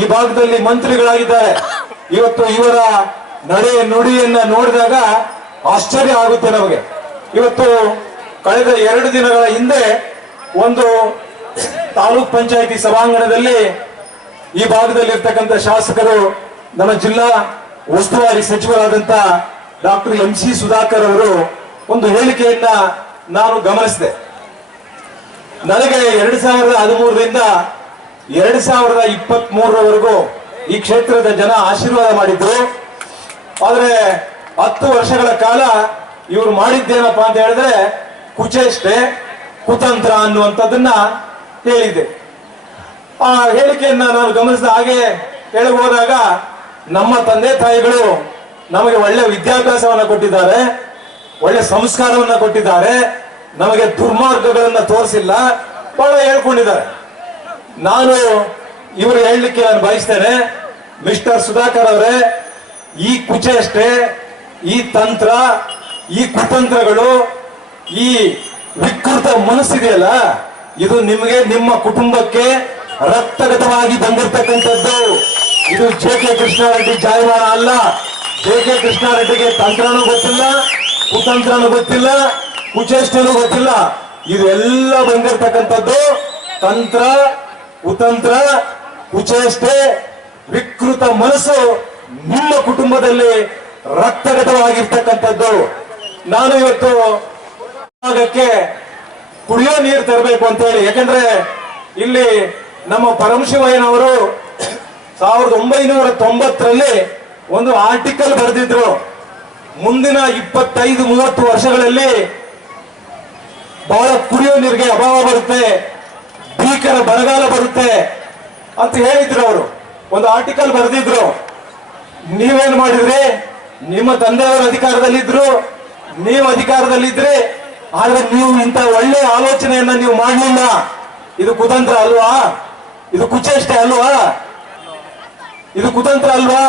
ಈ ಭಾಗದಲ್ಲಿ ಮಂತ್ರಿಗಳಾಗಿದ್ದಾರೆ. ಇವತ್ತು ಇವರ ನಡೆ ನುಡಿಯನ್ನ ನೋಡಿದಾಗ ಆಶ್ಚರ್ಯ ಆಗುತ್ತೆ ನಮಗೆ. ಇವತ್ತು ಕಳೆದ 2 ದಿನಗಳ ಹಿಂದೆ ಒಂದು ತಾಲೂಕ್ ಪಂಚಾಯಿತಿ ಸಭಾಂಗಣದಲ್ಲಿ ಈ ಭಾಗದಲ್ಲಿರ್ತಕ್ಕಂಥ ಶಾಸಕರು, ನಮ್ಮ ಜಿಲ್ಲಾ ಉಸ್ತುವಾರಿ ಸಚಿವರಾದಂತ ಡಾಕ್ಟರ್ MC ಸುಧಾಕರ್ ಅವರು ಒಂದು ಹೇಳಿಕೆಯನ್ನ ನಾನು ಗಮನಿಸಿದೆ. ನನಗೆ 2013ರಿಂದ 2023ರವರೆಗೂ ಈ ಕ್ಷೇತ್ರದ ಜನ ಆಶೀರ್ವಾದ ಮಾಡಿದ್ರು. ಆದ್ರೆ 10 ವರ್ಷಗಳ ಕಾಲ ಇವರು ಮಾಡಿದ್ದೇನಪ್ಪ ಅಂತ ಹೇಳಿದ್ರೆ ಕುಚೇಷ್ಟೆ, ಕುತಂತ್ರ ಅನ್ನುವಂಥದ್ದನ್ನ ಹೇಳಿದೆ. ಆ ಹೇಳಿಕೆಯನ್ನ ನಾನು ಗಮನಿಸಿದ ಹಾಗೆ ಕೆಳಗೆ ಹೋದಾಗ ನಮ್ಮ ತಂದೆ ತಾಯಿಗಳು ನಮಗೆ ಒಳ್ಳೆ ವಿದ್ಯಾಭ್ಯಾಸವನ್ನ ಕೊಟ್ಟಿದ್ದಾರೆ, ಒಳ್ಳೆ ಸಂಸ್ಕಾರವನ್ನ ಕೊಟ್ಟಿದ್ದಾರೆ, ನಮಗೆ ದುರ್ಮಾರ್ಗಗಳನ್ನ ತೋರಿಸಿಲ್ಲ, ಬಹಳ ಹೇಳ್ಕೊಂಡಿದ್ದಾರೆ. ನಾನು ಇವರು ಹೇಳಲಿಕ್ಕೆ ನಾನು ಬಯಸ್ತೇನೆ, ಮಿಸ್ಟರ್ ಸುಧಾಕರ್ ಅವರೇ, ಈ ಕುಚೇಷ್ಟೆ, ಈ ತಂತ್ರ, ಈ ಕುತಂತ್ರಗಳು, ಈ ವಿಕೃತ ಮನಸ್ಸಿದೆಯಲ್ಲ, ಇದು ನಿಮಗೆ, ನಿಮ್ಮ ಕುಟುಂಬಕ್ಕೆ ರಕ್ತಗತವಾಗಿ ಬಂದಿರತಕ್ಕಂಥದ್ದು. ಇದು JK ಕೃಷ್ಣಾರೆಡ್ಡಿ ಜಾಯಮಾನ ಅಲ್ಲ. JK ಕೃಷ್ಣಾರೆಡ್ಡಿಗೆ ತಂತ್ರನೂ ಗೊತ್ತಿಲ್ಲ, ಕುತಂತ್ರನೂ ಗೊತ್ತಿಲ್ಲ, ಕುಚೇಷ್ಟೆನೂ ಗೊತ್ತಿಲ್ಲ. ಇದು ಎಲ್ಲ ಬಂದಿರತಕ್ಕಂಥದ್ದು ತಂತ್ರ, ಕುತಂತ್ರ, ಕುಚೇಷ್ಟೆ, ವಿಕೃತ ಮನಸ್ಸು ನಿಮ್ಮ ಕುಟುಂಬದಲ್ಲಿ ರಕ್ತಗತವಾಗಿರ್ತಕ್ಕಂಥದ್ದು. ನಾನು ಇವತ್ತು ಭಾಗಕ್ಕೆ ಕುಡಿಯೋ ನೀರು ತರಬೇಕು ಅಂತ ಹೇಳಿ, ಯಾಕಂದ್ರೆ ಇಲ್ಲಿ ನಮ್ಮ ಪರಮಶಿವಯ್ಯನವರು 1990ರಲ್ಲಿ ಒಂದು ಆರ್ಟಿಕಲ್ ಬರೆದಿದ್ರು. ಮುಂದಿನ 25-30 ವರ್ಷಗಳಲ್ಲಿ ಬಹಳ ಕುಡಿಯೋ ನೀರಿಗೆ ಅಭಾವ ಬರುತ್ತೆ, ಭೀಕರ ಬರಗಾಲ ಬರುತ್ತೆ ಅಂತ ಹೇಳಿದ್ರು. ಅವರು ಒಂದು ಆರ್ಟಿಕಲ್ ಬರೆದಿದ್ರು. ನೀವೇನ್ ಮಾಡಿದ್ರಿ? ನಿಮ್ಮ ತಂದೆಯವರು ಅಧಿಕಾರದಲ್ಲಿದ್ರು, ನೀವು ಅಧಿಕಾರದಲ್ಲಿದ್ರೆ, ಆದ್ರೆ ನೀವು ಇಂಥ ಒಳ್ಳೆ ಆಲೋಚನೆಯನ್ನ ನೀವು ಮಾಡಲಿಲ್ಲ. ಇದು ಕುತಂತ್ರ ಅಲ್ವಾ? ಇದು ಕುಚೇಷ್ಟೆ ಅಲ್ವಾ? ಇದು ಕುತಂತ್ರ ಅಲ್ವಾ?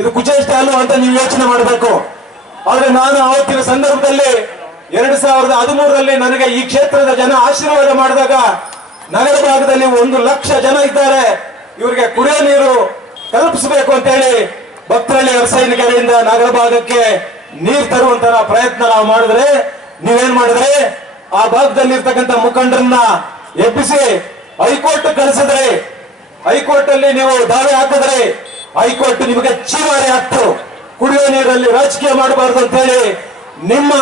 ಇದು ಕುಚೇಷ್ಟೆ ಅಲ್ವಾ ಅಂತ ನೀವು ಯೋಚನೆ ಮಾಡಬೇಕು. ಆದ್ರೆ ನಾನು ಆವತ್ತಿನ ಸಂದರ್ಭದಲ್ಲಿ 2013ರಲ್ಲಿ ನನಗೆ ಈ ಕ್ಷೇತ್ರದ ಜನ ಆಶೀರ್ವಾದ ಮಾಡಿದಾಗ ನಗರ ಭಾಗದಲ್ಲಿ 1 ಲಕ್ಷ ಜನ ಇದ್ದಾರೆ, ಇವರಿಗೆ ಕುಡಿಯೋ ನೀರು ತಲುಪಿಸಬೇಕು ಅಂತ ಹೇಳಿ ಭಕ್ತರಳ್ಳಿ ಅರಸೈನ ಕೆರೆಯಿಂದ ನಗರ ಭಾಗಕ್ಕೆ ನೀರು ತರುವಂತ ಪ್ರಯತ್ನ ನಾವು ಮಾಡಿದ್ರೆ, ನೀವೇನ್ ಮಾಡಿದ್ರೆ, ಆ ಭಾಗದಲ್ಲಿ ಇರ್ತಕ್ಕಂಥ ಮುಖಂಡರನ್ನ ಎಬ್ಬಿಸಿ ಹೈಕೋರ್ಟ್ ಕಳಿಸಿದ್ರೆ, ಹೈಕೋರ್ಟ್ ಅಲ್ಲಿ ನೀವು ದಾವೆ ಹಾಕಿದ್ರೆ ಹೈಕೋರ್ಟ್ ನಿಮಗೆ ಚೀಮಾರಿ ಹಾಕ್ತು. ಕುಡಿಯೋ ನೀರಲ್ಲಿ ರಾಜಕೀಯ ಮಾಡಬಾರ್ದು ಅಂತ ಹೇಳಿ ನಿಮ್ಮ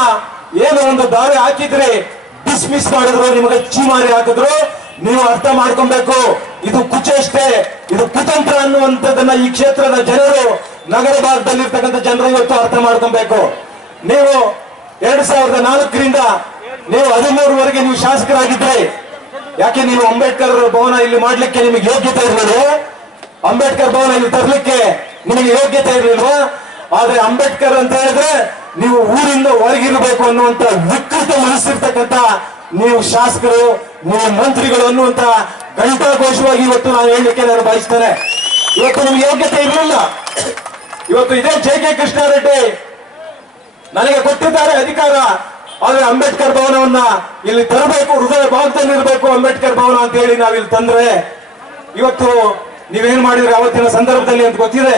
ಏನು ಒಂದು ದಾವೆ ಹಾಕಿದ್ರೆ ಡಿಸ್ಮಿಸ್ ಮಾಡಿದ್ರು, ನಿಮಗೆ ಚೀಮಾರಿ ಹಾಕಿದ್ರು. ನೀವು ಅರ್ಥ ಮಾಡ್ಕೊಬೇಕು, ಇದು ಕುಚೇಷ್ಟೆ, ಇದು ಕುತಂತ್ರ ಅನ್ನುವಂಥದ್ದನ್ನ ಈ ಕ್ಷೇತ್ರದ ಜನರು, ನಗರ ಭಾಗದಲ್ಲಿರ್ತಕ್ಕಂಥ ಜನರು ಇವತ್ತು ಅರ್ಥ ಮಾಡ್ಕೊಬೇಕು. ನೀವು 2004ರಿಂದ ನೀವು 13ವರೆಗೆ ನೀವು ಶಾಸಕರಾಗಿದ್ರೆ, ಯಾಕೆ ನೀವು ಅಂಬೇಡ್ಕರ್ ಭವನ ಇಲ್ಲಿ ಮಾಡ್ಲಿಕ್ಕೆ ನಿಮಗೆ ಯೋಗ್ಯತೆ ಇರಲಿಲ್ಲ? ಅಂಬೇಡ್ಕರ್ ಭವನ ಇಲ್ಲಿ ತರಲಿಕ್ಕೆ ನಿಮಗೆ ಯೋಗ್ಯತೆ ಇರಲಿಲ್ವಾ? ಆದ್ರೆ ಅಂಬೇಡ್ಕರ್ ಅಂತ ಹೇಳಿದ್ರೆ ನೀವು ಊರಿಂದ ಹೊರಗಿರಬೇಕು ಅನ್ನುವಂತ ವಿಕೃತ ಮನಸ್ಸಿರ್ತಕ್ಕಂಥ ನೀವು ಶಾಸಕರು, ನೀವು ಮಂತ್ರಿಗಳು ಅನ್ನುವಂತ ಘಂಟಾಘೋಷವಾಗಿ ಇವತ್ತು ನಾನು ಹೇಳಲಿಕ್ಕೆ ನಾನು ಬಯಸ್ತೇನೆ. ಇವತ್ತು ನಿಮ್ಗೆ ಯೋಗ್ಯತೆ ಇರಲಿಲ್ಲ. ಇವತ್ತು ಇದೇ JK ಕೃಷ್ಣಾರೆಡ್ಡಿ ನನಗೆ ಕೊಟ್ಟಿದ್ದಾರೆ ಅಧಿಕಾರ, ಆದ್ರೆ ಅಂಬೇಡ್ಕರ್ ಭವನವನ್ನ ಇಲ್ಲಿ ತರಬೇಕು, ಹೃದಯ ಭಾಗದಲ್ಲಿ ಇರಬೇಕು ಅಂಬೇಡ್ಕರ್ ಭವನ ಅಂತ ಹೇಳಿ ನಾವಿಲ್ಲಿ ತಂದ್ರೆ, ಇವತ್ತು ನೀವೇನ್ ಮಾಡಿದ್ರಿ ಅವತ್ತಿನ ಸಂದರ್ಭದಲ್ಲಿ ಅಂತ ಗೊತ್ತಿದೆ.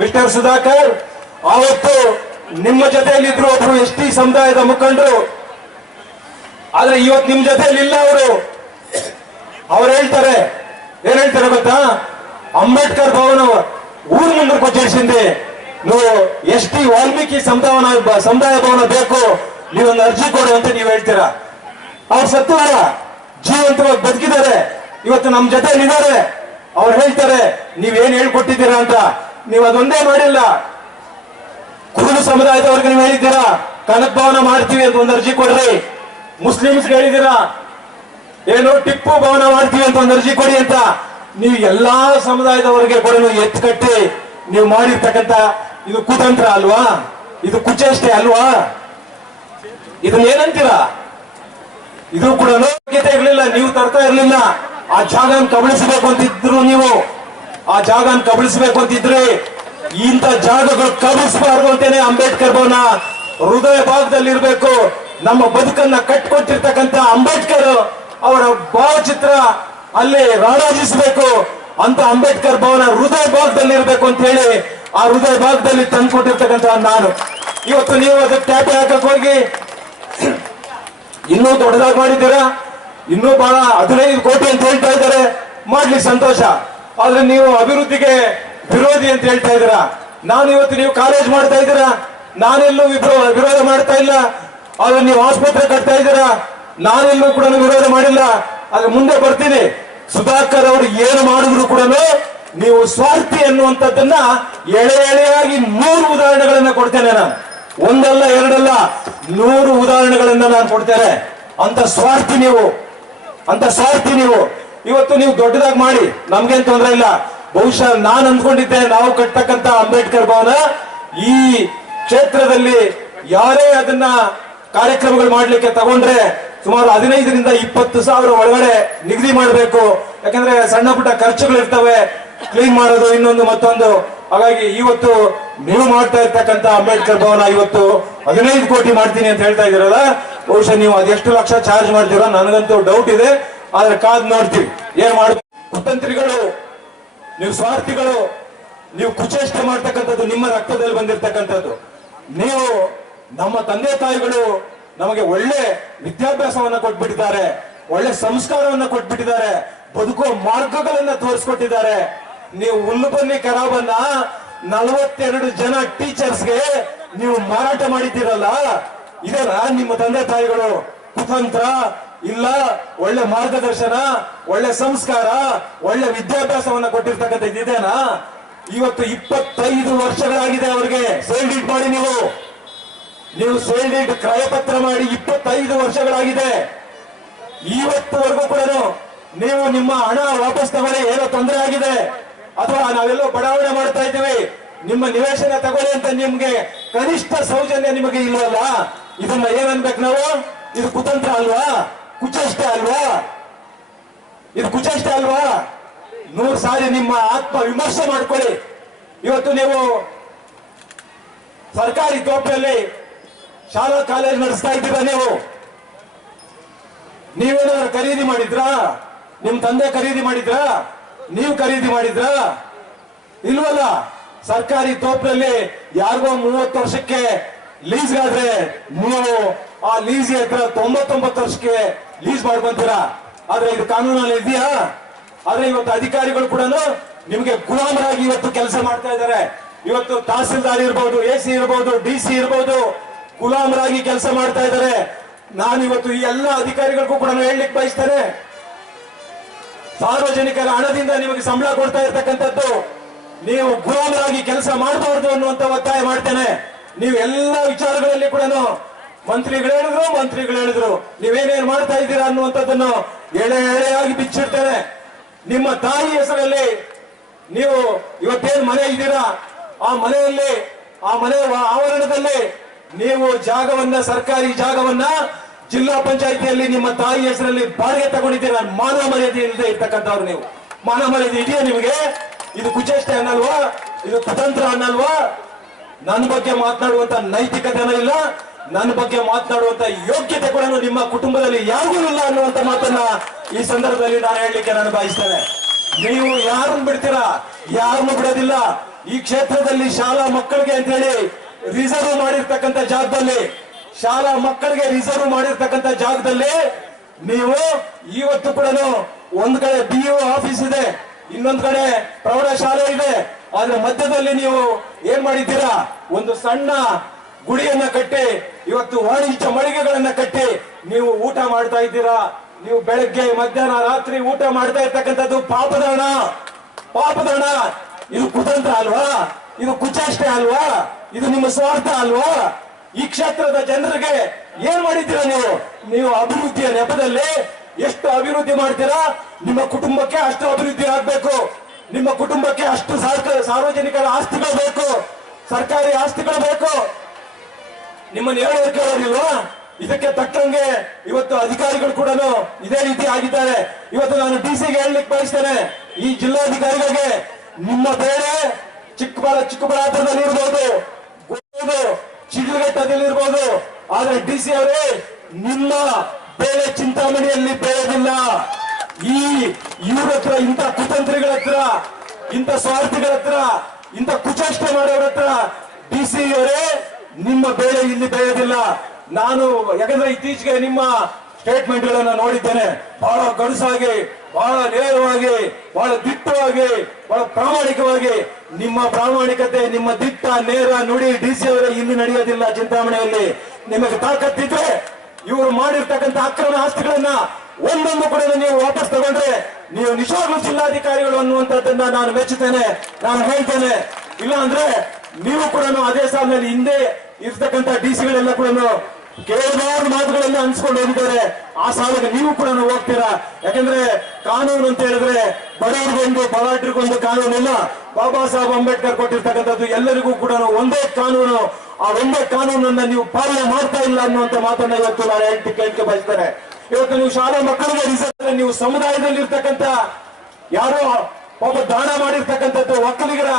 ಮಿಸ್ಟರ್ ಸುಧಾಕರ್, ಆವತ್ತು ನಿಮ್ಮ ಜೊತೆಯಲ್ಲಿದ್ರು ಒಬ್ರು ST ಸಮುದಾಯದ ಮುಖಂಡರು, ಆದ್ರೆ ಇವತ್ತು ನಿಮ್ ಜೊತೆಯಲ್ಲಿ ಇಲ್ಲ. ಅವ್ರು ಹೇಳ್ತಾರೆ, ಏನ್ ಹೇಳ್ತಾರೆ ಗೊತ್ತಾ? ಅಂಬೇಡ್ಕರ್ ಭವನ ಊರು ಮುಂದಕ್ಕೆ ಕೊಚ್ಚಿಡಿಸಿಂದೆ, ನೀವು ST ವಾಲ್ಮೀಕಿ ಸಮುದಾಯ ಭವನ ಬೇಕು, ನೀವೊಂದು ಅರ್ಜಿ ಕೊಡು ಅಂತ ನೀವು ಹೇಳ್ತೀರಾ. ಅವ್ರು ಸತ್ತವರ ಜೀವಂತವಾಗಿ ಬದುಕಿದ್ದಾರೆ, ಇವತ್ತು ನಮ್ಮ ಜೊತೆಯಲ್ಲಿ ಇದ್ದಾರೆ. ಅವ್ರು ಹೇಳ್ತಾರೆ ನೀವೇನ್ ಹೇಳ್ಕೊಟ್ಟಿದ್ದೀರಾ ಅಂತ. ನೀವು ಅದೊಂದೇ ಮಾಡಿಲ್ಲ, ಕುರುಬ ಸಮುದಾಯದವ್ರಿಗೆ ನೀವು ಹೇಳಿದ್ದೀರಾ ಕನಕ ಭವನ ಮಾಡ್ತೀವಿ ಅಂತ ಒಂದು ಅರ್ಜಿ ಕೊಡ್ರಿ. ಮುಸ್ಲಿಮ್ಸ್ಗೆ ಹೇಳಿದ್ದೀರಾ ಏನು ಟಿಪ್ಪು ಭವನ ಮಾಡ್ತೀವಿ ಅಂತ ಒಂದು ಅರ್ಜಿ ಕೊಡಿ ಅಂತ. ನೀವು ಎಲ್ಲಾ ಸಮುದಾಯದವರಿಗೆ ಕೂಡ ಎತ್ತು ಕಟ್ಟಿ ನೀವು ಮಾಡಿರ್ತಕ್ಕಂಥ ಇದು ಕುತಂತ್ರ ಅಲ್ವಾ? ಇದು ಕುಚೇಷ್ಟೆ ಅಲ್ವಾ? ಇದನ್ನ ಏನಂತೀರಾ? ಇದು ಕೂಡ ಯೋಗ್ಯತೆ ಇರಲಿಲ್ಲ, ನೀವು ತರ್ತಾ ಇರಲಿಲ್ಲ. ಆ ಜಾಗನ ಕಬಳಿಸಬೇಕು ಅಂತಿದ್ರು, ನೀವು ಆ ಜಾಗನ ಕಬಳಿಸಬೇಕು ಅಂತಿದ್ರೆ ಇಂಥ ಜಾಗಗಳು ಕಬಳಿಸಬಾರ್ದು ಅಂತೇನೆ ಅಂಬೇಡ್ಕರ್ ಭವನ ಹೃದಯ ಭಾಗದಲ್ಲಿ ಇರಬೇಕು. ನಮ್ಮ ಬದುಕನ್ನ ಕಟ್ಕೊಟ್ಟಿರ್ತಕ್ಕಂಥ ಅಂಬೇಡ್ಕರ್ ಅವರ ಭಾವಚಿತ್ರ ಅಲ್ಲಿ ರಾರಾಜಿಸಬೇಕು. ಅಂತ ಅಂಬೇಡ್ಕರ್ ಭವನ ಹೃದಯ ಭಾಗದಲ್ಲಿ ಇರಬೇಕು ಅಂತ ಹೇಳಿ ಆ ಹೃದಯ ಭಾಗದಲ್ಲಿ ತಂದ್ಕೊಟ್ಟಿರ್ತಕ್ಕಂಥ ನಾನು ಇವತ್ತು ನೀವು ಅದಕ್ಕೆ ಟ್ಯಾಪೆ ಹಾಕಕ್ ಹೋಗಿ ಇನ್ನೂ ದೊಡ್ಡದಾಗಿ ಮಾಡಿದ್ದೀರಾ, ಇನ್ನೂ ಬಹಳ 15 ಕೋಟಿ ಅಂತ ಹೇಳ್ತಾ ಇದ್ದಾರೆ, ಮಾಡ್ಲಿ ಸಂತೋಷ. ಆದ್ರೆ ನೀವು ಅಭಿವೃದ್ಧಿಗೆ ವಿರೋಧಿ ಅಂತ ಹೇಳ್ತಾ ಇದ್ದೀರಾ. ನಾನು ಇವತ್ತು ನೀವು ಕಾಲೇಜ್ ಮಾಡ್ತಾ ಇದ್ದೀರಾ, ನಾನೆಲ್ಲೂ ವಿರೋಧ ಮಾಡ್ತಾ ಇಲ್ಲ. ಆದ್ರೆ ನೀವು ಆಸ್ಪತ್ರೆ ಕಟ್ತಾ ಇದ್ದೀರಾ, ನಾನೆಲ್ಲೂ ಕೂಡ ವಿರೋಧ ಮಾಡಿಲ್ಲ. ಆದ್ರೆ ಮುಂದೆ ಬರ್ತೀನಿ, ಸುಧಾಕರ್ ಅವರು ಏನು ಮಾಡಿದ್ರು ಕೂಡ ನೀವು ಸ್ವಾರ್ಥಿ ಅನ್ನುವಂಥದ್ದನ್ನ ಎಳೆಯಾಗಿ 100 ಉದಾಹರಣೆಗಳನ್ನ ಕೊಡ್ತೇನೆ. ನಾನು ಒಂದಲ್ಲ ಎರಡಲ್ಲ 100 ಉದಾಹರಣೆಗಳನ್ನ ನಾನು ಕೊಡ್ತೇನೆ. ಅಂತ ಸ್ವಾರ್ಥಿ ನೀವು, ಅಂತ ಸ್ವಾರ್ಥಿ ನೀವು. ಇವತ್ತು ನೀವು ದೊಡ್ಡದಾಗಿ ಮಾಡಿ, ನಮ್ಗೇನ್ ತೊಂದರೆ ಇಲ್ಲ. ಬಹುಶಃ ನಾನು ಅಂದ್ಕೊಂಡಿದ್ದೆ, ನಾವು ಕಟ್ಟತಕ್ಕಂತ ಅಂಬೇಡ್ಕರ್ ಭವನ ಈ ಕ್ಷೇತ್ರದಲ್ಲಿ ಯಾರೇ ಅದನ್ನ ಕಾರ್ಯಕ್ರಮಗಳು ಮಾಡ್ಲಿಕ್ಕೆ ತಗೊಂಡ್ರೆ ಸುಮಾರು 15ರಿಂದ 20 ಸಾವಿರ ಒಳಗಡೆ ನಿಗದಿ ಮಾಡಬೇಕು. ಯಾಕಂದ್ರೆ ಸಣ್ಣ ಪುಟ್ಟ ಖರ್ಚುಗಳು ಇರ್ತವೆ, ಕ್ಲೀನ್ ಮಾಡೋದು, ಇನ್ನೊಂದು ಮತ್ತೊಂದು. ಹಾಗಾಗಿ ಇವತ್ತು ನೀವು ಮಾಡ್ತಾ ಇರ್ತಕ್ಕಂಥ ಅಂಬೇಡ್ಕರ್ ಭವನ ಇವತ್ತು 15 ಕೋಟಿ ಮಾಡ್ತೀನಿ ಅಂತ ಹೇಳ್ತಾ ಇದ್ದೀರಲ್ಲ, ಬಹುಶಃ ನೀವು ಅದೆಷ್ಟು ಲಕ್ಷ ಚಾರ್ಜ್ ಮಾಡ್ತೀರೋ ನನಗಂತೂ ಡೌಟ್ ಇದೆ. ಆದ್ರೆ ಕಾದ್ ನೋಡ್ತೀವಿ ಏನ್ ಮಾಡ. ಕುತಂತ್ರಿಗಳು, ನೀವು ಸ್ವಾರ್ಥಿಗಳು, ನೀವು ಕುಚೇಷ್ಟೆ ಮಾಡ್ತಕ್ಕಂಥದ್ದು ನಿಮ್ಮ ರಕ್ತದಲ್ಲಿ ಬಂದಿರತಕ್ಕಂಥದ್ದು. ನೀವು ನಮ್ಮ ತಂದೆ ತಾಯಿಗಳು ನಮಗೆ ಒಳ್ಳೆ ವಿದ್ಯಾಭ್ಯಾಸವನ್ನ ಕೊಟ್ಬಿಟ್ಟಿದ್ದಾರೆ, ಒಳ್ಳೆ ಸಂಸ್ಕಾರವನ್ನ ಕೊಟ್ಬಿಟ್ಟಿದ್ದಾರೆ, ಬದುಕೋ ಮಾರ್ಗಗಳನ್ನ ತೋರಿಸ್ಕೊಟ್ಟಿದ್ದಾರೆ. ನೀವು ಹುಲ್ಲುಬನ್ನಿ ಖರಾಬನ್ನ 42 ಜನ ಟೀಚರ್ಸ್ಗೆ ನೀವು ಮಾರಾಟ ಮಾಡಿದ್ದೀರಲ್ಲ, ಇದರ ನಿಮ್ಮ ತಂದೆ ತಾಯಿಗಳು ಕುತಂತ್ರ ಇಲ್ಲ, ಒಳ್ಳೆ ಮಾರ್ಗದರ್ಶನ, ಒಳ್ಳೆ ಸಂಸ್ಕಾರ, ಒಳ್ಳೆ ವಿದ್ಯಾಭ್ಯಾಸವನ್ನ ಕೊಟ್ಟಿರ್ತಕ್ಕಂಥ ಇದೇನಾ? ಇವತ್ತು 25 ವರ್ಷಗಳಾಗಿದೆ ಅವರಿಗೆ ಸೇಲ್ ಡೀಡ್ ಮಾಡಿ, ನೀವು ಸೇಲ್ ಡೀಡ್ ಕ್ರಯಪತ್ರ ಮಾಡಿ 25 ವರ್ಷಗಳಾಗಿದೆ. ಇವತ್ತುವರೆಗೂ ಕೂಡ ನೀವು ನಿಮ್ಮ ಹಣ ವಾಪಸ್ ತಗೊಳ್ಳಿ, ಏನೋ ತೊಂದರೆ ಆಗಿದೆ ಅಥವಾ ನಾವೆಲ್ಲೋ ಬಡಾವಣೆ ಮಾಡ್ತಾ ಇದ್ದೀವಿ, ನಿಮ್ಮ ನಿವೇಶನ ತಗೊಳ್ಳಿ ಅಂತ ನಿಮ್ಗೆ ಕನಿಷ್ಠ ಸೌಜನ್ಯ ನಿಮಗೆ ಇಲ್ವಲ್ಲ? ಇದನ್ನ ಏನನ್ಬೇಕು ನಾವು? ಇದು ಕುತಂತ್ರ ಅಲ್ವಾ? ಕುಚೇಷ್ಟೆ ಅಲ್ವಾ? ಇದು ಕುಚೇಷ್ಟೆ ಅಲ್ವಾ? 100 ಸಾರಿ ನಿಮ್ಮ ಆತ್ಮ ವಿಮರ್ಶೆ ಮಾಡ್ಕೊಳ್ಳಿ. ಇವತ್ತು ನೀವು ಸರ್ಕಾರಿ ತೋಪಿನಲ್ಲಿ ಶಾಲಾ ಕಾಲೇಜ್ ನಡೆಸ್ತಾ ಇದ್ದೀರಾ. ನೀವೇನಾದ್ರು ಖರೀದಿ ಮಾಡಿದ್ರಾ? ನಿಮ್ ತಂದೆ ಖರೀದಿ ಮಾಡಿದ್ರಾ? ನೀವು ಖರೀದಿ ಮಾಡಿದ್ರಾ? ಇಲ್ವಲ್ಲ. ಸರ್ಕಾರಿ ತೋಪಿನಲ್ಲಿ ಯಾರಿಗೋ 30 ವರ್ಷಕ್ಕೆ ಲೀಸ್ಗಾದ್ರೆ ನೀವು ಆ ಲೀಸ್ ಹತ್ರ 99 ವರ್ಷಕ್ಕೆ ಲೀಸ್ ಮಾಡ್ಕೊಂತೀರಾ. ಆದ್ರೆ ಇದು ಕಾನೂನಲ್ಲಿ ಇದೆಯಾ? ಆದ್ರೆ ಇವತ್ತು ಅಧಿಕಾರಿಗಳು ಕೂಡ ನಿಮ್ಗೆ ಗುಲಾಮರಾಗಿ ಇವತ್ತು ಕೆಲಸ ಮಾಡ್ತಾ ಇದ್ದಾರೆ. ಇವತ್ತು ತಹಸೀಲ್ದಾರ್ ಇರ್ಬೋದು, AC ಇರ್ಬೋದು, DC ಇರ್ಬೋದು, ಗುಲಾಮರಾಗಿ ಕೆಲಸ ಮಾಡ್ತಾ ಇದ್ದಾರೆ. ನಾನು ಇವತ್ತು ಈ ಎಲ್ಲ ಅಧಿಕಾರಿಗಳಿಗೂ ಕೂಡ ಹೇಳಲಿಕ್ಕೆ ಬಯಸ್ತೇನೆ, ಸಾರ್ವಜನಿಕರ ಹಣದಿಂದ ನಿಮಗೆ ಸಂಬಳ ಕೊಡ್ತಾ ಇರ್ತಕ್ಕಂಥದ್ದು, ನೀವು ಗುಲಾಮರಾಗಿ ಕೆಲಸ ಮಾಡಬಾರದು ಅನ್ನುವಂತ ಒತ್ತಾಯ ಮಾಡ್ತೇನೆ. ನೀವು ಎಲ್ಲ ವಿಚಾರಗಳಲ್ಲಿ ಕೂಡ ಮಂತ್ರಿಗಳು ಹೇಳಿದ್ರು ನೀವೇನೇನ್ ಮಾಡ್ತಾ ಇದ್ದೀರಾ ಅನ್ನುವಂಥದ್ದನ್ನು ಎಳೆಯಾಗಿ ಬಿಚ್ಚಿಡ್ತೇನೆ. ನಿಮ್ಮ ತಾಯಿ ಹೆಸರಲ್ಲಿ ನೀವು ಇವತ್ತೇನು ಮನೆ ಇದ್ದೀರಾ, ಆ ಮನೆಯಲ್ಲಿ, ಆ ಮನೆ ಆವರಣದಲ್ಲಿ ನೀವು ಜಾಗವನ್ನ, ಸರ್ಕಾರಿ ಜಾಗವನ್ನ ಜಿಲ್ಲಾ ಪಂಚಾಯಿತಿಯಲ್ಲಿ ನಿಮ್ಮ ತಾಯಿ ಹೆಸರಲ್ಲಿ ಬಾಡಿಗೆ ತಗೊಂಡಿದ್ದೀರಾ. ಮಾನವ ಮರ್ಯಾದೆ ಇಲ್ಲದೆ ಇರ್ತಕ್ಕಂಥವ್ರು ನೀವು. ಮಾನವ ಮರ್ಯಾದೆ ಇದೆಯಾ ನಿಮಗೆ? ಇದು ಕುಚೇಷ್ಟೆ ಅನ್ನಲ್ವಾ? ಇದು ಕುತಂತ್ರ ಅನ್ನಲ್ವಾ? ನನ್ನ ಬಗ್ಗೆ ಮಾತನಾಡುವಂತ ನೈತಿಕತೆನೂ ಇಲ್ಲ, ನನ್ನ ಬಗ್ಗೆ ಮಾತನಾಡುವಂತ ಯೋಗ್ಯತೆ ಕೂಡ ನಿಮ್ಮ ಕುಟುಂಬದಲ್ಲಿ ಯಾರಿಗೂ ಇಲ್ಲ ಅನ್ನುವಂತ ಮಾತನ್ನ ಈ ಸಂದರ್ಭದಲ್ಲಿ ನಾನು ಹೇಳಲಿಕ್ಕೆ ನಾನು ಬಯಸ್ತೇನೆ. ನೀವು ಯಾರನ್ನು ಬಿಡ್ತೀರಾ? ಯಾರನ್ನು ಬಿಡೋದಿಲ್ಲ. ಈ ಕ್ಷೇತ್ರದಲ್ಲಿ ಶಾಲಾ ಮಕ್ಕಳಿಗೆ ಅಂತ ಹೇಳಿ ರಿಸರ್ವ್ ಮಾಡಿರ್ತಕ್ಕಂಥ ಜಾಗದಲ್ಲಿ, ಶಾಲಾ ಮಕ್ಕಳಿಗೆ ರಿಸರ್ವ್ ಮಾಡಿರ್ತಕ್ಕಂಥ ಜಾಗದಲ್ಲಿ ನೀವು ಇವತ್ತು ಕೂಡ ಒಂದ್ ಕಡೆ BO ಆಫೀಸ್ ಇದೆ, ಇನ್ನೊಂದ್ ಕಡೆ ಪ್ರೌಢಶಾಲೆ ಇದೆ. ಆದ್ರೆ ಮಧ್ಯದಲ್ಲಿ ನೀವು ಏನ್ ಮಾಡಿದ್ದೀರಾ? ಒಂದು ಸಣ್ಣ ಗುಡಿಯನ್ನ ಕಟ್ಟಿ, ಇವತ್ತು ವಾಣಿಜ್ಯ ಮಳಿಗೆಗಳನ್ನ ಕಟ್ಟಿ ನೀವು ಊಟ ಮಾಡ್ತಾ ಇದ್ದೀರಾ. ನೀವು ಬೆಳಗ್ಗೆ, ಮಧ್ಯಾಹ್ನ, ರಾತ್ರಿ ಊಟ ಮಾಡ್ತಾ ಇರ್ತಕ್ಕಂಥದ್ದು ಪಾಪದ ಹಣ, ಪಾಪದ ಹಣ. ಇದು ಕುತಂತ್ರ ಅಲ್ವಾ? ಇದು ಕುಚೇಷ್ಟೆ ಅಲ್ವಾ? ಇದು ನಿಮ್ಮ ಸ್ವಾರ್ಥ ಅಲ್ವಾ? ಈ ಕ್ಷೇತ್ರದ ಜನರಿಗೆ ಏನ್ ಮಾಡಿದ್ದೀರಾ ನೀವು? ನೀವು ಅಭಿವೃದ್ಧಿಯ ನೆಪದಲ್ಲಿ ಎಷ್ಟು ಅಭಿವೃದ್ಧಿ ಮಾಡ್ತೀರಾ? ನಿಮ್ಮ ಕುಟುಂಬಕ್ಕೆ ಅಷ್ಟು ಅಭಿವೃದ್ಧಿ ಆಗ್ಬೇಕು. ನಿಮ್ಮ ಕುಟುಂಬಕ್ಕೆ ಅಷ್ಟು ಸಾರ್ವಜನಿಕರ ಆಸ್ತಿಗಳು ಬೇಕು, ಸರ್ಕಾರಿ ಆಸ್ತಿಗಳು ಬೇಕು. ನಿಮ್ಮನ್ನು ಹೇಳೋದಕ್ಕೆ ಅವರಿಲ್ವಾ? ಇದಕ್ಕೆ ತಕ್ಕಂಗೆ ಇವತ್ತು ಅಧಿಕಾರಿಗಳು ಕೂಡ ಇದೇ ರೀತಿ ಆಗಿದ್ದಾರೆ. ಇವತ್ತು ನಾನು DC ಗೆ ಹೇಳಲಿಕ್ಕೆ ಬಯಸ್ತೇನೆ, ಈ ಜಿಲ್ಲಾಧಿಕಾರಿಗಳಿಗೆ ನಿಮ್ಮ ಬೇರೆ ಚಿಕ್ಕಬಳ್ಳಾಪುರದಲ್ಲಿ ಇರ್ಬೋದು, ಶಿಡ್ಲಘಟ್ಟದಲ್ಲಿ ಇರ್ಬೋದು, ಆದ್ರೆ DC ಅವರೇ ನಿಮ್ಮ ಬೇರೆ ಚಿಂತಾಮಣಿಯಲ್ಲಿ ಬೇರೆದಿಲ್ಲ. ಈ ಇವ್ರ ಹತ್ರ, ಇಂಥ ಕುತಂತ್ರಿಗಳ ಹತ್ರ, ಇಂಥ ಸ್ವಾರ್ಥಿಗಳ ಹತ್ರ, ಇಂಥ ಕುಚೇಷ್ಟೆ ಮಾಡೋರ ಹತ್ರ ಡಿ ಸಿ ಅವರೇ ನಿಮ್ಮ ಬೇಳೆ ಇಲ್ಲಿ ಬೇಯೋದಿಲ್ಲ. ನಾನು ಯಾಕಂದ್ರೆ ಇತ್ತೀಚೆಗೆ ನಿಮ್ಮ ಸ್ಟೇಟ್ಮೆಂಟ್ ಗಳನ್ನ ನೋಡಿದ್ದೇನೆ. ಬಹಳ ಗಡುಸಾಗಿ, ಬಹಳ ನೇರವಾಗಿ, ಬಹಳ ದಿಟ್ಟವಾಗಿ, ಬಹಳ ಪ್ರಾಮಾಣಿಕವಾಗಿ. ನಿಮ್ಮ ಪ್ರಾಮಾಣಿಕತೆ, ನಿಮ್ಮ ದಿಟ್ಟ ನೇರ ನುಡಿ ಡಿ ಸಿ ಅವರೇ ಇಲ್ಲಿ ನಡೆಯೋದಿಲ್ಲ. ಚಿಂತಾಮಣಿಯಲ್ಲಿ ನಿಮಗೆ ತಾಕತ್ತಿದ್ರೆ ಇವರು ಮಾಡಿರ್ತಕ್ಕಂಥ ಅಕ್ರಮ ಆಸ್ತಿಗಳನ್ನ ಒಂದೊಂದು ಕೂಡ ನೀವು ವಾಪಸ್ ತಗೊಂಡ್ರೆ ನೀವು ನಿಜವಾಗ್ಲೂ ಜಿಲ್ಲಾಧಿಕಾರಿಗಳು ಅನ್ನುವಂಥದ್ದನ್ನ ನಾನು ಮೆಚ್ಚುತ್ತೇನೆ, ನಾನು ಹೇಳ್ತೇನೆ. ಇಲ್ಲ ಅಂದ್ರೆ ನೀವು ಕೂಡ ಅದೇ ಸಾಲಿನಲ್ಲಿ ಹಿಂದೆ ಇರ್ತಕ್ಕಂಥ ಡಿ ಸಿಗಳೆಲ್ಲ ಕೂಡ ಕೆಲವಾರು ಮಾತುಗಳನ್ನ ಅನ್ಸ್ಕೊಂಡು ಹೋಗಿದ್ದಾರೆ. ಆ ಸಾಲಿಗೆ ನೀವು ಕೂಡ ಹೋಗ್ತೀರಾ. ಯಾಕಂದ್ರೆ ಕಾನೂನು ಅಂತ ಹೇಳಿದ್ರೆ ಬಡವರಿಗೊಂದು ಬಲಾಢ್ರಿಗೊಂದು ಕಾನೂನಿಲ್ಲ. ಬಾಬಾ ಸಾಹೇಬ್ ಅಂಬೇಡ್ಕರ್ ಕೊಟ್ಟಿರ್ತಕ್ಕಂಥದ್ದು ಎಲ್ಲರಿಗೂ ಕೂಡ ಒಂದೇ ಕಾನೂನು. ಆ ಒಂದೇ ಕಾನೂನನ್ನ ನೀವು ಪಾಲನೆ ಮಾಡ್ತಾ ಇಲ್ಲ ಅನ್ನುವಂತ ಮಾತನ್ನ ಇವತ್ತು ನಾನು ಕೇಳಕ್ಕೆ ಬಯಸ್ತೇನೆ. ಇವತ್ತು ನೀವು ಶಾಲಾ ಮಕ್ಕಳಿಗೆ ರಿಸಲ್ಟ್, ನೀವು ಸಮುದಾಯದಲ್ಲಿ ಇರ್ತಕ್ಕಂಥ ಯಾರೋ ಒಬ್ಬ ದಾನ ಮಾಡಿರ್ತಕ್ಕಂಥದ್ದು ಒಕ್ಕಲಿಗರ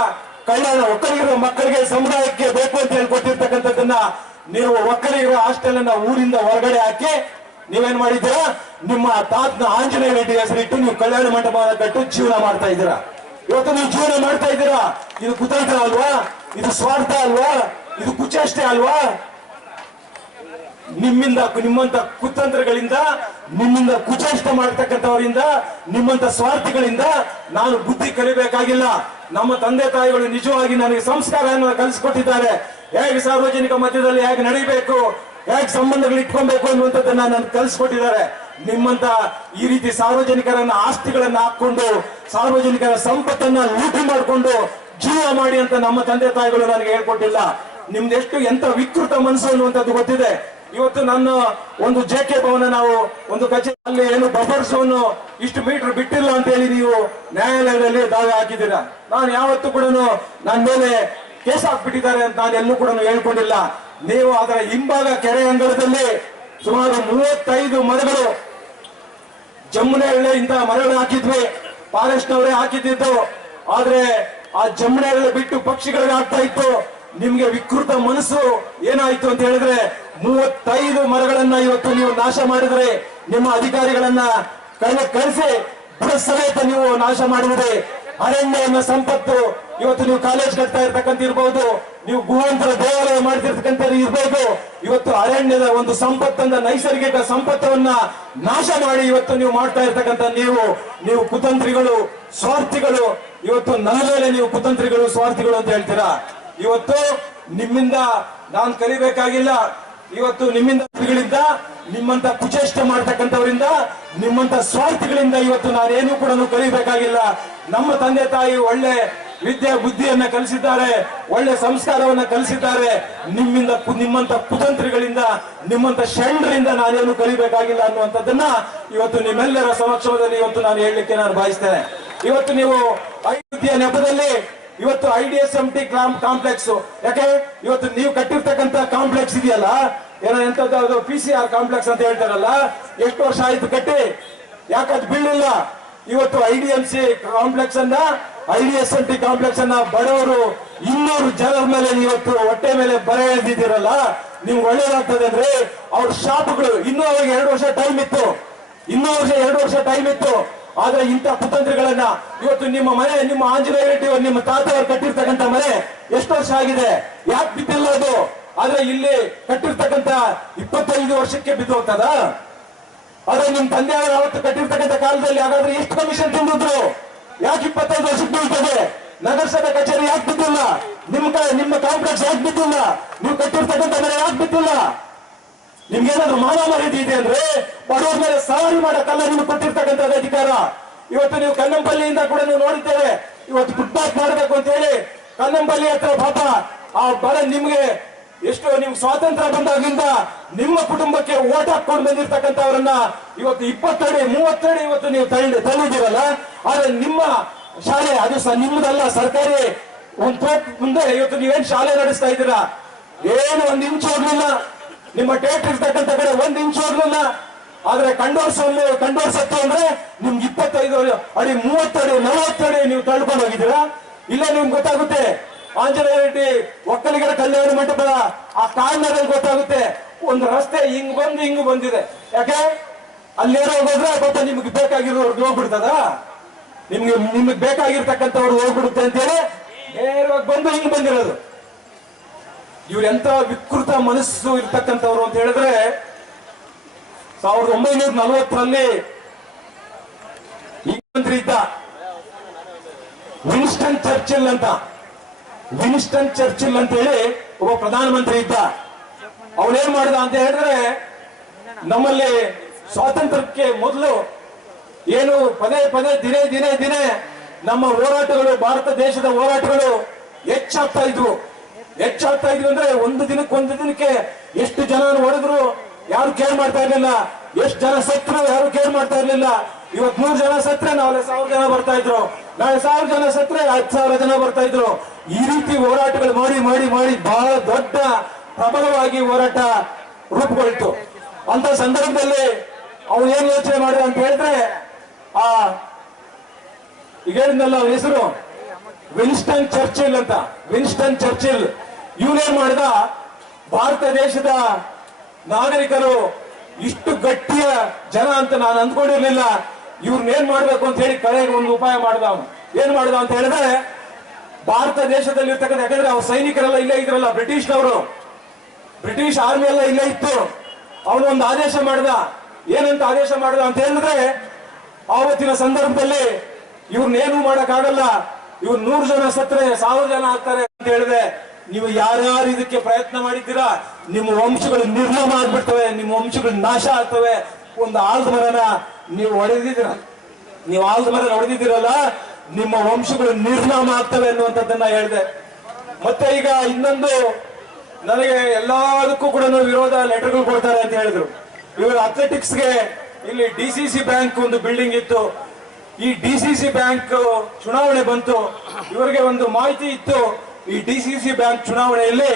ಕಲ್ಯಾಣ, ಒಕ್ಕಲಿಗರ ಮಕ್ಕಳಿಗೆ ಸಮುದಾಯಕ್ಕೆ ಬೇಕು ಅಂತ ಹೇಳಿ ಕೊಟ್ಟಿರ್ತಕ್ಕಂಥದ್ದನ್ನ ನೀವು ಒಕ್ಕಲಿಗರ ಹಾಸ್ಟೆಲ್ ಅನ್ನ ಊರಿಂದ ಹೊರಗಡೆ ಹಾಕಿ ನೀವೇನ್ ಮಾಡಿದ್ದೀರಾ? ನಿಮ್ಮ ತಾತನ ಆಂಜನೇಯ ರೆಡ್ಡಿ ಹೆಸರಿಟ್ಟು ನೀವು ಕಲ್ಯಾಣ ಮಂಟಪ ಕಟ್ಟು ಜೀವನ ಮಾಡ್ತಾ ಇದ್ದೀರಾ. ಇವತ್ತು ನೀವು ಜೀವನ ಮಾಡ್ತಾ ಇದ್ದೀರಾ. ಇದು ಕುತಂತ್ರ ಅಲ್ವಾ? ಇದು ಸ್ವಾರ್ಥ ಅಲ್ವಾ? ಇದು ಕುಚೇಷ್ಟೆ ಅಲ್ವಾ? ನಿಮ್ಮಂತ ಕುತಂತ್ರಗಳಿಂದ, ನಿಮ್ಮಿಂದ ಕುಚೇಷ್ಟೆ ಮಾಡ್ತಕ್ಕಂಥವರಿಂದ, ನಿಮ್ಮಂತ ಸ್ವಾರ್ಥಿಗಳಿಂದ ನಾನು ಬುದ್ಧಿ ಕಲಿಬೇಕಾಗಿಲ್ಲ. ನಮ್ಮ ತಂದೆ ತಾಯಿಗಳು ನಿಜವಾಗಿ ನನಗೆ ಸಂಸ್ಕಾರವನ್ನು ಕಲಿಸಿಕೊಟ್ಟಿದ್ದಾರೆ. ಹೇಗೆ ಸಾರ್ವಜನಿಕ ಮಧ್ಯದಲ್ಲಿ ಹೇಗೆ ನಡೀಬೇಕು, ಹೇಗೆ ಸಂಬಂಧಗಳು ಇಟ್ಕೊಬೇಕು ಅನ್ನುವಂಥದ್ದನ್ನ ನಾನು ಕಲಿಸ್ಕೊಟ್ಟಿದ್ದಾರೆ. ನಿಮ್ಮಂತ ಈ ರೀತಿ ಸಾರ್ವಜನಿಕರನ್ನ ಆಸ್ತಿಗಳನ್ನ ಹಾಕೊಂಡು ಸಾರ್ವಜನಿಕರ ಸಂಪತ್ತನ್ನ ಲೂಟಿ ಮಾಡಿಕೊಂಡು ಜೀವ ಮಾಡಿ ಅಂತ ನಮ್ಮ ತಂದೆ ತಾಯಿಗಳು ನನಗೆ ಹೇಳ್ಕೊಟ್ಟಿಲ್ಲ. ನಿಮ್ದೆಷ್ಟು ಎಂತ ವಿಕೃತ ಮನಸ್ಸು ಅನ್ನುವಂಥದ್ದು ಗೊತ್ತಿದೆ. ಇವತ್ತು ನನ್ನ ಒಂದು ಜೆ.ಕೆ. ಭವನ ನಾವು ಒಂದು ಕಚೇರಿಯಲ್ಲಿ ಏನು ಬಫರ್ ಝೋನ್ ಇಷ್ಟು ಮೀಟರ್ ಬಿಟ್ಟಿಲ್ಲ ಅಂತ ಹೇಳಿ ನೀವು ನ್ಯಾಯಾಲಯದಲ್ಲಿ ದಾವೆ ಹಾಕಿದ್ದೀರಾ. ನಾನು ಯಾವತ್ತೂ ಕೂಡ ನನ್ನ ಮೇಲೆ ಕೇಸ್ ಹಾಕ್ಬಿಟ್ಟಿದ್ದಾರೆ ಅಂತ ನಾನು ಎಲ್ಲೂ ಕೂಡ ಹೇಳ್ಕೊಂಡಿಲ್ಲ. ನೀವು ಅದರ ಹಿಂಭಾಗ ಕೆರೆ ಅಂಗಳದಲ್ಲಿ ಸುಮಾರು 35 ಮರಗಳು, ಜಮ್ಮುನೆ ಇಂತಹ ಮರಗಳು ಹಾಕಿದ್ವಿ, ಫಾರೆಸ್ಟ್ ಅವರೇ ಹಾಕಿದ್ದು. ಆದ್ರೆ ಆ ಜಮ್ಮುನೆ ಬಿಟ್ಟು ಪಕ್ಷಿಗಳಿಗೆ ಆಗ್ತಾ ಇತ್ತು. ನಿಮ್ಗೆ ವಿಕೃತ ಮನಸ್ಸು ಏನಾಯ್ತು ಅಂತ ಹೇಳಿದ್ರೆ 35 ಮರಗಳನ್ನ ಇವತ್ತು ನೀವು ನಾಶ ಮಾಡಿದ್ರೆ, ನಿಮ್ಮ ಅಧಿಕಾರಿಗಳನ್ನ ಕಳಿಸಿ ಸಮೇತ ನೀವು ನಾಶ ಮಾಡಿದ್ರೆ, ಅರಣ್ಯ ಅನ್ನೋ ಸಂಪತ್ತು ಇವತ್ತು ನೀವು ಕಾಲೇಜ್ ಕಟ್ತಾ ಇರ್ತಕ್ಕಂಥ ಇರ್ಬಹುದು, ನೀವು ಗುಹಾಂತರ ದೇವಾಲಯ ಮಾಡ್ತಿರ್ತಕ್ಕಂಥ ಇರ್ಬಹುದು. ಇವತ್ತು ಅರಣ್ಯದ ಒಂದು ಸಂಪತ್ತನ್ನ, ನೈಸರ್ಗಿಕ ಸಂಪತ್ತನ್ನ ನಾಶ ಮಾಡಿ ಇವತ್ತು ನೀವು ಮಾಡ್ತಾ ಇರ್ತಕ್ಕಂಥ ನೀವು ಕುತಂತ್ರಿಗಳು, ಸ್ವಾರ್ಥಿಗಳು. ಇವತ್ತು ನನ್ನ ಮೇಲೆ ನೀವು ಕುತಂತ್ರಿಗಳು, ಸ್ವಾರ್ಥಿಗಳು ಅಂತ ಹೇಳ್ತೀರಾ. ಇವತ್ತು ನಿಮ್ಮಿಂದ ನಾನು ಕಲಿಬೇಕಾಗಿಲ್ಲ. ಇವತ್ತು ನಿಮ್ಮಿಂದ, ನಿಮ್ಮಂತ ಕುಚೇಷ್ಟೆ ಮಾಡ್ತಕ್ಕಂಥವರಿಂದ, ನಿಮ್ಮಂತ ಸ್ವಾರ್ಥಿಗಳಿಂದ ಇವತ್ತು ನಾನೇನು ಕೂಡ ಕಲಿಬೇಕಾಗಿಲ್ಲ. ನಮ್ಮ ತಂದೆ ತಾಯಿ ಒಳ್ಳೆ ವಿದ್ಯೆ ಬುದ್ಧಿಯನ್ನ ಕಲಿಸಿದ್ದಾರೆ, ಒಳ್ಳೆ ಸಂಸ್ಕಾರವನ್ನ ಕಲಿಸಿದ್ದಾರೆ. ನಿಮ್ಮಂತ ಕುತಂತ್ರಿಗಳಿಂದ, ನಿಮ್ಮಂತ ಷಂಡ್ರಿಂದ ನಾನೇನು ಕಲಿಬೇಕಾಗಿಲ್ಲ ಅನ್ನುವಂಥದ್ದನ್ನ ಇವತ್ತು ನಿಮ್ಮೆಲ್ಲರ ಸಮಕ್ಷಮದಲ್ಲಿ ಇವತ್ತು ನಾನು ಹೇಳಲಿಕ್ಕೆ ನಾನು ಬಯಸ್ತೇನೆ. ಇವತ್ತು ನೀವು ಅಯೋಧ್ಯೆಯ ನೆಪದಲ್ಲಿ ಇವತ್ತು IDSMT ಕಾಂಪ್ಲೆಕ್ಸ್, ಯಾಕೆ ಇವತ್ತು ನೀವು ಕಟ್ಟಿರ್ತಕ್ಕಂಥ ಕಾಂಪ್ಲೆಕ್ಸ್ ಇದೆಯಲ್ಲ, ಏನೋ ಎಂತದ್ದು PCR ಕಾಂಪ್ಲೆಕ್ಸ್ ಅಂತ ಹೇಳ್ತಾರಲ್ಲ, ಎಷ್ಟು ವರ್ಷ ಆಯ್ತು ಕಟ್ಟಿ, ಯಾಕದ್ ಬೀಳಿಲ್ಲ? ಇವತ್ತು IDMC ಕಾಂಪ್ಲೆಕ್ಸ್ ಅನ್ನ, IDSMT ಕಾಂಪ್ಲೆಕ್ಸ್ ಅನ್ನ ಬಡವರು 200 ಜನರ ಮೇಲೆ ಇವತ್ತು ಹೊಟ್ಟೆ ಮೇಲೆ ಬರೆ ಎಳೆದಿದ್ದೀರಲ್ಲ, ನಿಮ್ಗೆ ಒಳ್ಳೇದಾಗ್ತದೆ ಅಂದ್ರೆ ಅವ್ರ ಶಾಪ್ಗಳು ಇನ್ನೂ ಅವ್ರಿಗೆ 2 ವರ್ಷ ಟೈಮ್ ಇತ್ತು, 2 ವರ್ಷ ಟೈಮ್ ಇತ್ತು. ಆದ್ರೆ ಇಂಥ ಕುತಂತ್ರಿಗಳನ್ನ ಇವತ್ತು ನಿಮ್ಮ ಮನೆ, ನಿಮ್ಮ ಆಂಜನೇಯ ರೆಡ್ಡಿ ನಿಮ್ಮ ತಾತವರು ಕಟ್ಟಿರ್ತಕ್ಕಂಥ ಮನೆ ಎಷ್ಟು ವರ್ಷ ಆಗಿದೆ, ಯಾಕೆ ಬಿದ್ದಿಲ್ಲ ಅದು? ಆದ್ರೆ ಇಲ್ಲಿ ಕಟ್ಟಿರ್ತಕ್ಕಂಥ 25 ವರ್ಷಕ್ಕೆ ಬಿದ್ದು ಹೋಗ್ತದ? ಆದ್ರೆ ನಿಮ್ ತಂದೆಯವರು ಅವತ್ತು ಕಟ್ಟಿರ್ತಕ್ಕಂಥ ಕಾಲದಲ್ಲಿ ಹಾಗಾದ್ರೆ ಎಷ್ಟು ಕಮಿಷನ್ ತಿಂದಿದ್ರು? ಯಾಕೆ 25 ವರ್ಷಕ್ಕೆ ಬೀಳ್ತದೆ? ನಗರಸಭೆ ಕಚೇರಿ ಯಾಕೆ ಬಿದ್ದಿಲ್ಲ? ನಿಮ್ಮ ಕಾಂಪ್ಲೆಕ್ಸ್ ಯಾಕೆ ಬಿದ್ದಿಲ್ಲ? ನೀವು ಕಟ್ಟಿರ್ತಕ್ಕಂಥ ಮನೆ ಯಾಕೆ ಬಿದ್ದಿಲ್ಲ? ನಿಮ್ಗೇನಾದ್ರು ಮಾನ ಮರ್ಯಾದೆ ಇದೆ ಅಂದ್ರೆ ಬಡವರ ಮೇಲೆ ಸವಾರಿ ಮಾಡಕ್ಕಲ್ಲ ನಿಮ್ಗೆ ಕೊಟ್ಟಿರ್ತಕ್ಕಂಥದ್ದು ಅಧಿಕಾರ. ಇವತ್ತು ನೀವು ಕನ್ನಂಪಲ್ಲಿಯಿಂದ ಕೂಡ ನೀವು ನೋಡಿದ್ದೇವೆ, ಇವತ್ತು ಫುಟ್ಪಾತ್ ಮಾಡಬೇಕು ಅಂತ ಹೇಳಿ ಕನ್ನಂಪಲ್ಲಿ ಹತ್ರ ಪಾಪ ಆ ಬಡ ನಿಮ್ಗೆ ಎಷ್ಟು ನಿಮ್ಗೆ ಸ್ವಾತಂತ್ರ್ಯ ಬಂದಾಗಿಂದ ನಿಮ್ಮ ಕುಟುಂಬಕ್ಕೆ ಓಟ್ ಹಾಕೊಂಡು ಬಂದಿರ್ತಕ್ಕಂಥವ್ರನ್ನ ಇವತ್ತು 20 ಅಡಿ 30 ಅಡಿ ಇವತ್ತು ನೀವು ತಳ್ಳಿದ್ದೀರಲ್ಲ. ಆದ್ರೆ ನಿಮ್ಮ ಶಾಲೆ ಅದು ನಿಮ್ಮದಲ್ಲ, ಸರ್ಕಾರಿ ಒಂದು ತೋಪ್ ಮುಂದೆ ಇವತ್ತು ನೀವೇನ್ ಶಾಲೆ ನಡೆಸ್ತಾ ಇದ್ದೀರಾ? ಏನು 1 ಇಂಚ್ ಹೋಗ್ಲಿಲ್ಲ. ನಿಮ್ಮ ಟೇಟ್ ಇರ್ತಕ್ಕಂಥ ಕಡೆ 1 ಇಂಚ್ ಹೋಗ್ಲಿಲ್ಲ. ಆದ್ರೆ ಕಂಡೋರ್ಸತ್ತು ಅಂದ್ರೆ ನಿಮ್ಗೆ 25 ಅಡಿ 30 ಅಡಿ 40 ಅಡಿ ನೀವು ತಳ್ಕೊಂಡು ಹೋಗಿದ್ದೀರಾ. ಇಲ್ಲ ನಿಮ್ಗೆ ಗೊತ್ತಾಗುತ್ತೆ, ಆಂಜನೇಯ ರೆಡ್ಡಿ ಒಕ್ಕಲಿಗರ ಕಲ್ಯಾಣ ಮಂಟಪದ ಆ ಕಾರ್ನರಲ್ಲಿ ಗೊತ್ತಾಗುತ್ತೆ, ಒಂದು ರಸ್ತೆ ಹಿಂಗ್ ಬಂದಿದೆ. ಯಾಕೆ ಅಲ್ಲೇನೋ ಹೋಗೋದ್ರೆ ಪಾಪ ನಿಮ್ಗೆ ಬೇಕಾಗಿರೋರ್ಗೆ ಹೋಗ್ಬಿಡ್ತದ, ನಿಮ್ಗೆ ಬೇಕಾಗಿರ್ತಕ್ಕಂಥವ್ರು ಹೋಗ್ಬಿಡುತ್ತೆ ಅಂತೇಳಿ ನೇರವಾಗಿ ಬಂದು ಹಿಂಗ್ ಬಂದಿರೋದು. ಇವ್ರು ಎಂತ ವಿಕೃತ ಮನಸ್ಸು ಇರ್ತಕ್ಕಂಥವ್ರು ಅಂತ ಹೇಳಿದ್ರೆ 1940ರಲ್ಲಿ ಈ ಮಂತ್ರಿ ಇದ್ದ ವಿನ್ಸ್ಟನ್ ಚರ್ಚಿಲ್ ಅಂತ ಹೇಳಿ ಒಬ್ಬ ಪ್ರಧಾನಮಂತ್ರಿ ಇದ್ದ. ಅವನೇನ್ ಮಾಡಿದ ಅಂತ ಹೇಳಿದ್ರೆ ನಮ್ಮಲ್ಲಿ ಸ್ವಾತಂತ್ರ್ಯಕ್ಕೆ ಮೊದಲು ಏನು ಪದೇ ಪದೇ ದಿನೇ ನಮ್ಮ ಹೋರಾಟಗಳು, ಭಾರತ ದೇಶದ ಹೋರಾಟಗಳು ಹೆಚ್ಚಾಗ್ತಾ ಇದ್ವು ಅಂದ್ರೆ ಒಂದು ದಿನಕ್ಕೆ ಎಷ್ಟು ಜನ ಹೊಡೆದ್ರು ಯಾರು ಕೇರ್ ಮಾಡ್ತಾ ಇರ್ಲಿಲ್ಲ, ಎಷ್ಟು ಜನ ಸತ್ರು ಯಾರು ಕೇರ್ ಮಾಡ್ತಾ ಇರ್ಲಿಲ್ಲ. ಇವತ್ 100 ಜನ ಸತ್ರೆ ನಾಳೆ 1000 ಜನ ಬರ್ತಾ ಇದ್ರು, ನಾಳೆ 1000 ಜನ ಸತ್ರೆ 10,000 ಜನ ಬರ್ತಾ ಇದ್ರು. ಈ ರೀತಿ ಹೋರಾಟಗಳು ಮಾಡಿ ಬಹಳ ದೊಡ್ಡ ಪ್ರಬಲವಾಗಿ ಹೋರಾಟ ರೂಪುಗೊಳ್ತು. ಅಂತ ಸಂದರ್ಭದಲ್ಲಿ ಅವ್ರು ಏನ್ ಯೋಚನೆ ಮಾಡಿದ ಅಂತ ಹೇಳಿದ್ರೆ, ಈಗ ಹೇಳಿದ್ನಲ್ಲ ಅವ್ರ ಹೆಸರು ವಿನ್ಸ್ಟನ್ ಚರ್ಚಿಲ್. ಇವನೇನ್ ಮಾಡಿದ, ಭಾರತ ದೇಶದ ನಾಗರಿಕರು ಇಷ್ಟು ಗಟ್ಟಿಯ ಜನ ಅಂತ ನಾನು ಅಂದ್ಕೊಂಡಿರ್ಲಿಲ್ಲ, ಇವ್ರನ್ನೇನ್ ಮಾಡ್ಬೇಕು ಅಂತ ಹೇಳಿ ಕಡೆಗೆ ಒಂದು ಉಪಾಯ ಮಾಡಿದ. ಏನ್ ಮಾಡಿದ ಅಂತ ಹೇಳಿದ್ರೆ, ಭಾರತ ದೇಶದಲ್ಲಿ ಇರ್ತಕ್ಕಂಥ, ಯಾಕಂದ್ರೆ ಅವ್ರ ಸೈನಿಕರೆಲ್ಲ ಇಲ್ಲೇ ಇದ್ರಲ್ಲ, ಬ್ರಿಟಿಷ್ ಆರ್ಮಿ ಎಲ್ಲ ಇಲ್ಲೇ ಇತ್ತು. ಅವನು ಒಂದು ಆದೇಶ ಮಾಡಿದ. ಏನಂತ ಆದೇಶ ಮಾಡಿದ ಅಂತ ಹೇಳಿದ್ರೆ, ಆವತ್ತಿನ ಸಂದರ್ಭದಲ್ಲಿ ಇವ್ರನ್ನೇನು ಮಾಡಕ್ಕಾಗಲ್ಲ, ಇವ್ರು 100 ಜನ ಸತ್ರೆ 1000 ಜನ ಆಗ್ತಾರೆ ಅಂತ ಹೇಳಿದೆ. ನೀವು ಯಾರ್ಯಾರು ಇದಕ್ಕೆ ಪ್ರಯತ್ನ ಮಾಡಿದ್ದೀರಾ, ನಿಮ್ಮ ವಂಶಗಳು ನಿರ್ನಾಮ ಆಗ್ಬಿಡ್ತವೆ, ನಿಮ್ಮ ವಂಶಗಳು ನಾಶ ಆಗ್ತವೆ. ಒಂದು ಆಲದ ಮರನ ನೀವು ಹೊಡೆದಿದ್ದೀರಲ್ಲ, ನಿಮ್ಮ ವಂಶಗಳು ನಿರ್ನಾಮ ಆಗ್ತವೆ ಅನ್ನುವಂಥದ್ದನ್ನ ಹೇಳಿದೆ. ಮತ್ತೆ ಈಗ ಇನ್ನೊಂದು, ನನಗೆ ಎಲ್ಲದಕ್ಕೂ ಕೂಡ ವಿರೋಧ ಲೆಟರ್ಗಳು ಕೊಡ್ತಾರೆ ಅಂತ ಹೇಳಿದ್ರು. ಇವರು ಅಥ್ಲೆಟಿಕ್ಸ್ಗೆ ಇಲ್ಲಿ DCC ಬ್ಯಾಂಕ್ ಒಂದು ಬಿಲ್ಡಿಂಗ್ ಇತ್ತು. ಈ DCC ಬ್ಯಾಂಕ್ ಚುನಾವಣೆ ಬಂತು, ಇವರಿಗೆ ಒಂದು ಮಾಹಿತಿ ಇತ್ತು, ಈ DCC ಬ್ಯಾಂಕ್ ಚುನಾವಣೆಯಲ್ಲಿ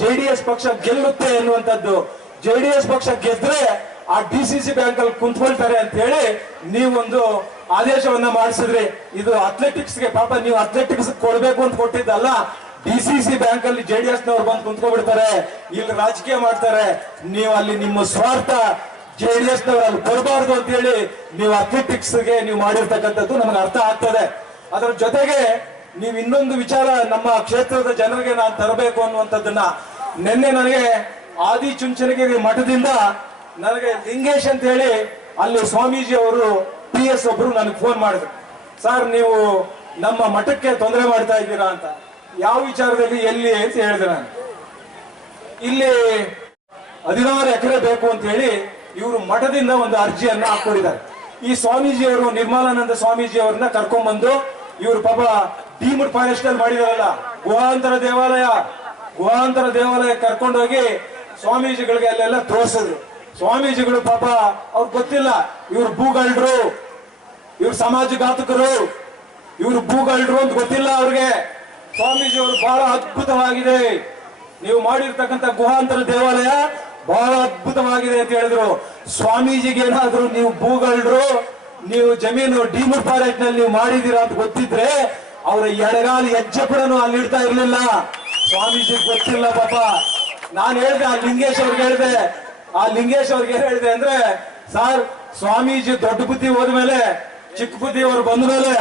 JDS ಪಕ್ಷ ಗೆಲ್ಲುತ್ತೆ ಎನ್ನುವಂಥದ್ದು. JDS ಪಕ್ಷ ಗೆದ್ರೆ ಆ DCC ಬ್ಯಾಂಕ್ ಅಲ್ಲಿ ಕುಂತ್ಕೊಳ್ತಾರೆ ಅಂತ ಹೇಳಿ ನೀವೊಂದು ಆದೇಶವನ್ನ ಮಾಡಿಸಿದ್ರಿ. ಇದು ಅಥ್ಲೆಟಿಕ್ಸ್ಗೆ, ಪಾಪ ನೀವು ಅಥ್ಲೆಟಿಕ್ಸ್ ಕೊಡ್ಬೇಕು ಅಂತ ಕೊಟ್ಟಿದ್ದಲ್ಲ, DCC ಬ್ಯಾಂಕ್ ಅಲ್ಲಿ JDS ನವರು ಬಂದು ಕುಂತ್ಕೊಬಿಡ್ತಾರೆ, ಇಲ್ಲಿ ರಾಜಕೀಯ ಮಾಡ್ತಾರೆ. ನೀವು ಅಲ್ಲಿ ನಿಮ್ಮ ಸ್ವಾರ್ಥ, JDS ನವರು ಅಲ್ಲಿ ಬರಬಾರ್ದು ಅಂತ ಹೇಳಿ ನೀವು ಅಥ್ಲೆಟಿಕ್ಸ್ಗೆ ನೀವು ಮಾಡಿರ್ತಕ್ಕಂಥದ್ದು ನಮಗೆ ಅರ್ಥ ಆಗ್ತದೆ. ಅದರ ಜೊತೆಗೆ ನೀವು ಇನ್ನೊಂದು ವಿಚಾರ ನಮ್ಮ ಕ್ಷೇತ್ರದ ಜನರಿಗೆ ನಾನು ತರಬೇಕು ಅನ್ನುವಂಥದ್ದನ್ನ, ನಿನ್ನೆ ನನಗೆ ಆದಿಚುಂಚನಗಿರಿ ಮಠದಿಂದ ನನಗೆ ಲಿಂಗೇಶ್ ಅಂತ ಹೇಳಿ ಅಲ್ಲಿ ಸ್ವಾಮೀಜಿ ಅವರು PS ಒಬ್ರು ನನಗೆ ಫೋನ್ ಮಾಡಿದ್ರು. ಸರ್, ನೀವು ನಮ್ಮ ಮಠಕ್ಕೆ ತೊಂದರೆ ಮಾಡ್ತಾ ಇದ್ದೀರಾ ಅಂತ. ಯಾವ ವಿಚಾರದಲ್ಲಿ, ಎಲ್ಲಿ ಅಂತ ಹೇಳಿದೆ ನಾನು. ಇಲ್ಲಿ 16 ಎಕರೆ ಬೇಕು ಅಂತ ಹೇಳಿ ಇವರು ಮಠದಿಂದ ಒಂದು ಅರ್ಜಿಯನ್ನ ಹಾಕೊಂಡಿದ್ದಾರೆ. ಈ ಸ್ವಾಮೀಜಿಯವರು, ನಿರ್ಮಲಾನಂದ ಸ್ವಾಮೀಜಿ ಅವ್ರನ್ನ ಕರ್ಕೊಂಡ್ಬಂದು ಇವರು ಪಾಪ ಡೀಮ್ಡ್ ಫಾರೆಸ್ಟ್ ಅಲ್ಲಿ ಮಾಡಿದಾರಲ್ಲ, ಗುಹಾಂತರ ದೇವಾಲಯ ಕರ್ಕೊಂಡೋಗಿ ಸ್ವಾಮೀಜಿಗಳಿಗೆ ಅಲ್ಲೆಲ್ಲ ತೋರಿಸಿದ್ರು. ಸ್ವಾಮೀಜಿಗಳು ಪಾಪ ಅವ್ರಿಗೆ ಗೊತ್ತಿಲ್ಲ, ಇವ್ರು ಭೂಗಳ್ರು, ಇವ್ರು ಸಮಾಜಘಾತಕರು, ಇವ್ರು ಭೂಗಳ್ರು ಅಂತ ಗೊತ್ತಿಲ್ಲ ಅವ್ರಿಗೆ. ಸ್ವಾಮೀಜಿ ಅವರು ಬಹಳ ಅದ್ಭುತವಾಗಿದೆ, ನೀವು ಮಾಡಿರ್ತಕ್ಕಂಥ ಗುಹಾಂತರ ದೇವಾಲಯ ಬಹಳ ಅದ್ಭುತವಾಗಿದೆ ಅಂತ ಹೇಳಿದ್ರು. ಸ್ವಾಮೀಜಿಗೆ ಏನಾದ್ರು ನೀವು ಭೂಗಳ್ರು, ನೀವು ಜಮೀನು ಡೀಮ್ಡ್ ಫಾರೆಸ್ಟ್ ನಲ್ಲಿ ನೀವು ಮಾಡಿದೀರಾ ಅಂತ ಗೊತ್ತಿದ್ರೆ ಅವರ ಎಡಗಾಲಿ ಹೆಜ್ಜೆ ಕೂಡ ಅಲ್ಲಿ ಇಡ್ತಾ ಇರ್ಲಿಲ್ಲ. ಸ್ವಾಮೀಜಿ ಗೊತ್ತಿಲ್ಲ ಪಾಪ. ನಾನು ಹೇಳಿದೆ ಆ ಲಿಂಗೇಶ್ ಅವ್ರಿಗೆ ಏನ್ ಹೇಳಿದೆ ಅಂದ್ರೆ, ಸರ್, ಸ್ವಾಮೀಜಿ ದೊಡ್ಡ ಬುದ್ಧಿ ಹೋದ್ಮೇಲೆ, ಚಿಕ್ಕ ಬುದ್ಧಿ ಅವರು ಬಂದ ಮೇಲೆ,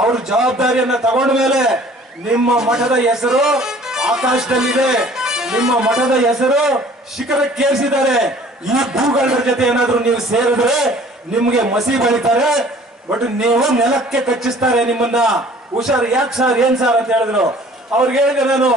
ಅವ್ರ ಜವಾಬ್ದಾರಿಯನ್ನ ತಗೊಂಡ ಮೇಲೆ ನಿಮ್ಮ ಮಠದ ಹೆಸರು ಆಕಾಶದಲ್ಲಿದೆ, ನಿಮ್ಮ ಮಠದ ಹೆಸರು ಶಿಖರಕ್ಕೇರಿಸಿದ್ದಾರೆ. ಈ ಭೂಗಳರ ಜೊತೆ ಏನಾದ್ರು ನೀವು ಸೇರಿದ್ರೆ ನಿಮ್ಗೆ ಮಸಿ ಬಳಿತಾರೆ, ಬಟ್ ನೀವು ನೆಲಕ್ಕೆ ಕಚ್ಚಿಸ್ತಾರೆ ನಿಮ್ಮನ್ನ. ಹುಷಾರ್. ಯಾಕೆ ಸರ್, ಏನ್ ಸರ್ ಅಂತ ಹೇಳಿದ್ರು. ಅವ್ರಿಗೆ ಹೇಳಿದೆ ನಾನು,